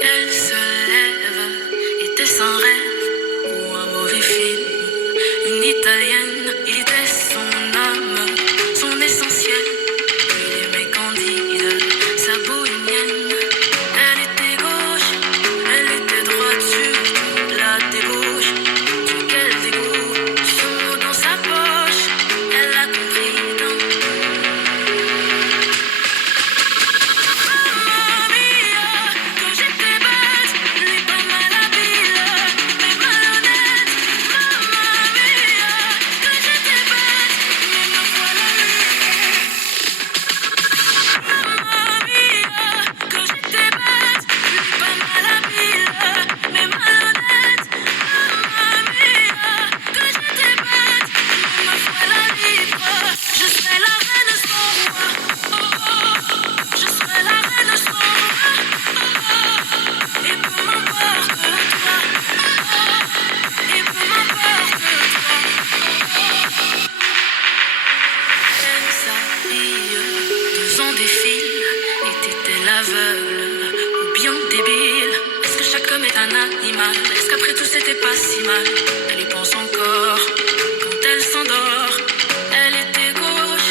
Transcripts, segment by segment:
Elle se lève, était sans rêve ou un mauvais film. Une italienne, il était son âme, son essentiel. Il aimait Candide, sa bohémienne. Elle était gauche, elle était droite, surtout la débauche. Dieu, quel dégoût, son mot dans sa poche, elle l'a compris dans Mamma mia, quand j'étais bête, lui pas malhabile, mais malhonnête. Mamma mia, quand j'étais bête, mais me voilà libre. Mamma mia, quand j'étais bête, lui pas malhabile, mais malhonnête. Mamma mia, quand j'étais bête, mais me voilà libre. Je serai la reine sans roi. Oh, oh. Je serai la reine sans roi. Et peu m'importe toi. Et peu m'importe toi. Elle s'habille, 2 ans défilent. Était-elle aveugle ou bien débile? Est-ce que chaque homme est un animal? Est-ce qu'après tout c'était pas si mal? Elle y pense encore quand elle s'endort. Elle était gauche,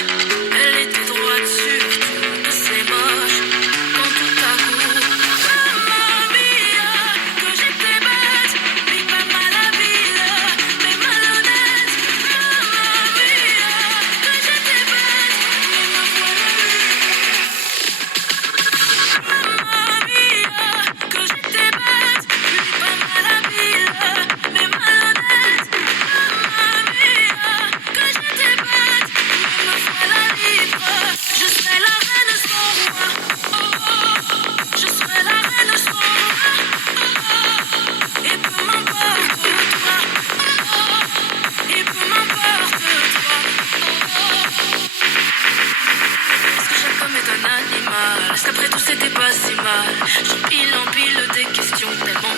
elle était droite, surtout que c'est moche. Quand tout à coup, Mamma mia, que j'étais bête, lui pas malhabile, mais malhonnête. Mamma mia, que j'étais bête, mais me voilà libre. Mamma mia, que j'étais bête, lui pas malhabile, mais malhonnête. Mamma mia, que j'étais bête, mais me voilà libre. Je serai la reine sans roi. Oh, oh. Je serai la reine sans roi. Oh, oh. Et peu m'importe toi. Oh, oh. Et peu m'importe toi. Oh, oh. Est-ce que chaque homme est un animal? Est-ce qu'après tout c'était pas si mal? J'empile des questions tellement